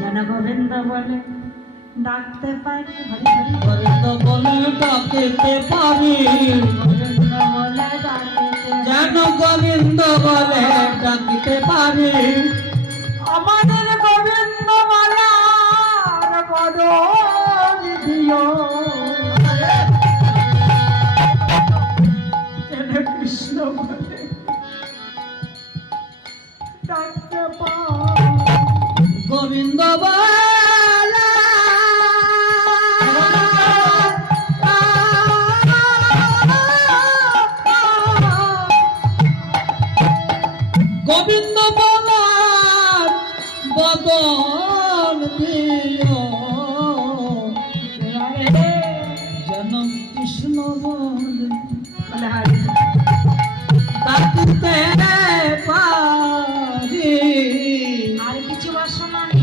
যেন গোবিন্দ বলে ডাকতে পারি, গোবিন্দ বলে ডাকতে পারি, গোবিন্দ বলে ডাকতে যেন গোবিন্দ বলে ডাকতে পারি। আমাদের গোবিন্দ মালার বদন দিও, যেন কৃষ্ণ বলে ডাকতে পারি। গোবিন্দ বলে গোবিন্দ বলার বদন দিও, যেন কৃষ্ণ বলে ডাকতে